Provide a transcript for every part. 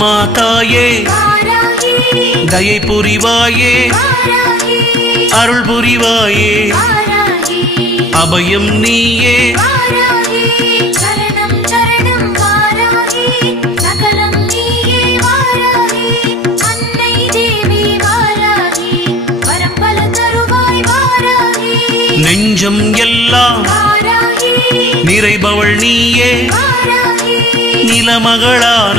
அம்மா தாயே தயை புரிவாயே அருள் புரிவாயே அபயம் நீயே. நெஞ்சம் எல்லாம் நிறைபவள் நீயே. நிலமகளான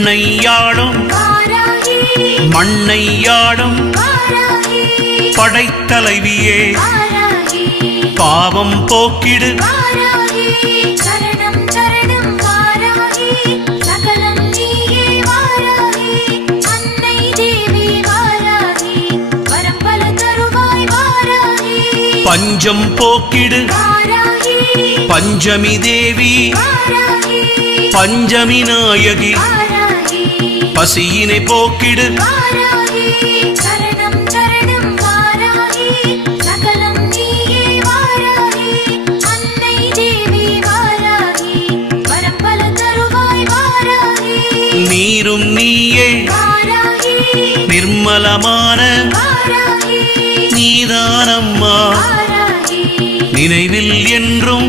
விண்ணையாடும் மண்ணையாடும். படைத்தலைவியே. பாவம் போக்கிடு. பஞ்சம் போக்கிடு. பஞ்சமி தேவி. பஞ்சமி நாயகி. பசியினை போக்கிடு. நீரும் நீயே நிர்மலமான நீதானம்மா. நினைவில் என்றும்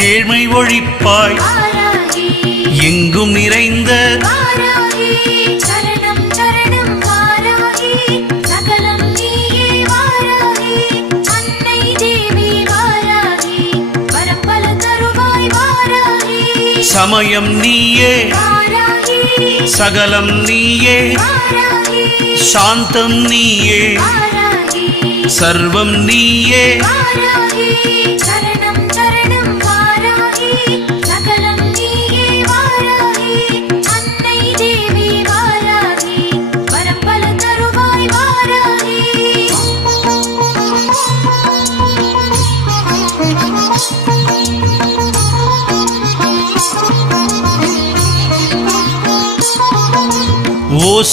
ஏழ்மை ஒழிப்பாய். எங்கும் நிறைந்த சமயம் நீயே. சகலம் நீயே. சாந்தம் நீயே. சர்வம் நீயே.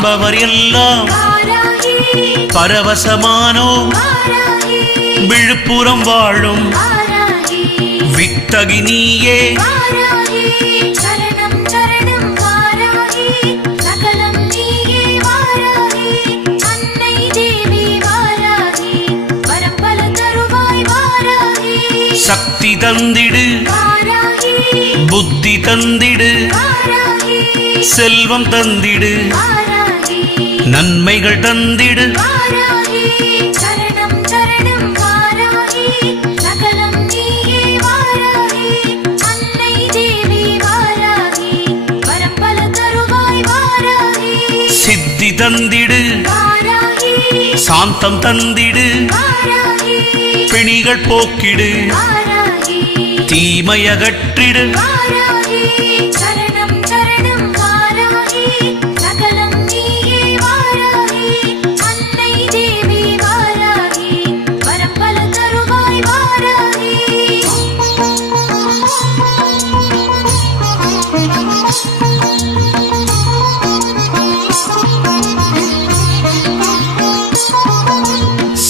காண்பவர் எல்லாம் பரவசமானோம். விழுப்புரம் வாழும். வித்தகினியே. சக்தி தந்திடு. புத்தி தந்திடு. செல்வம் தந்திடு. நன்மைகள் தந்திடு. சித்தி தந்திடு. சாந்தம் தந்திடு. பிணிகள் போக்கிடு. தீமையகற்றிடு.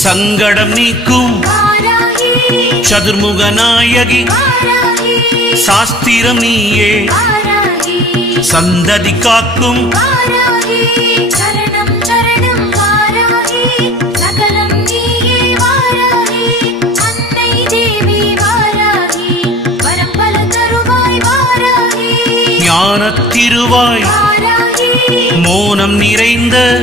சங்கடம் நீக்கும். சதுர்முக நாயகி. சாஸ்திரம் நீயே. சந்ததி காக்கும். ஞானத்திருவாய் மோனம் நிறைந்த.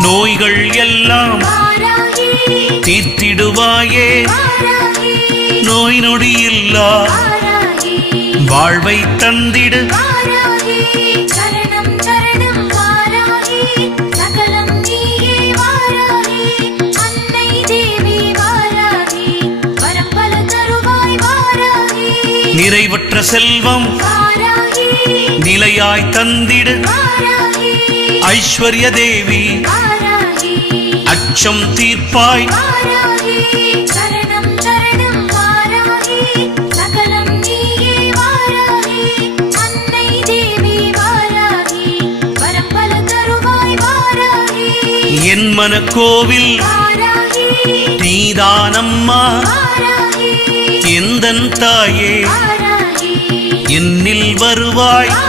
நோய்கள் எல்லாம் தீர்த்திடுவாயே. நோய் நொடியில்லா இல்லா. வாழ்வை தந்திடு. நிறைவற்ற செல்வம் நிலையாய் தந்திடு. ஐஸ்வர்ய தேவி. அச்சம் தீர்ப்பாய். என் மன கோவில் நீதானம்மா. எந்தன் தாயே. என்னில் வருவாய்.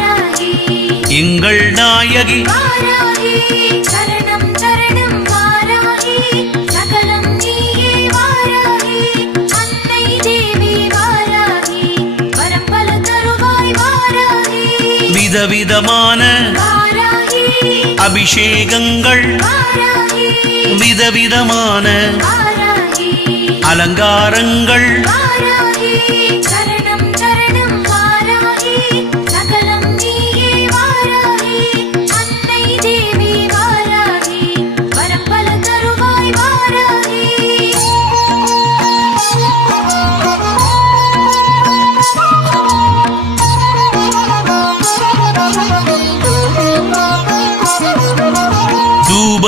எங்கள் நாயகி. விதவிதமான அபிஷேகங்கள். விதவிதமான அலங்காரங்கள்.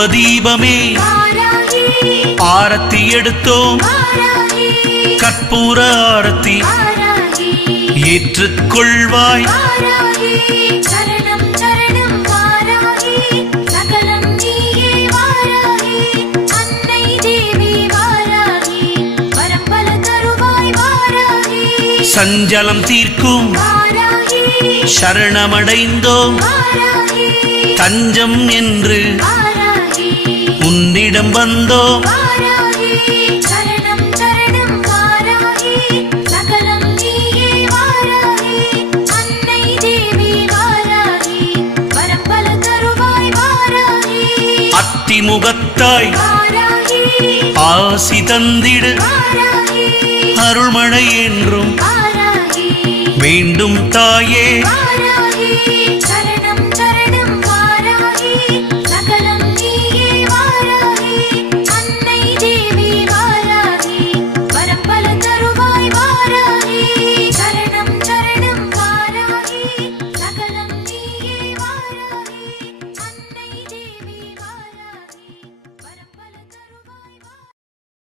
தீபமே. ஆரத்தி எடுத்தோம். கற்பூர ஆரத்தி. ஏற்றுக்கொள்வாய். சஞ்சலம் தீர்க்கும். சரணமடைந்தோம். தஞ்சம் என்று உன்னிடம் வந்தோம் அத்திமுகத்தாய் ஆசி தந்திடு. அருள்மழை என்றும் மீண்டும் தாயே.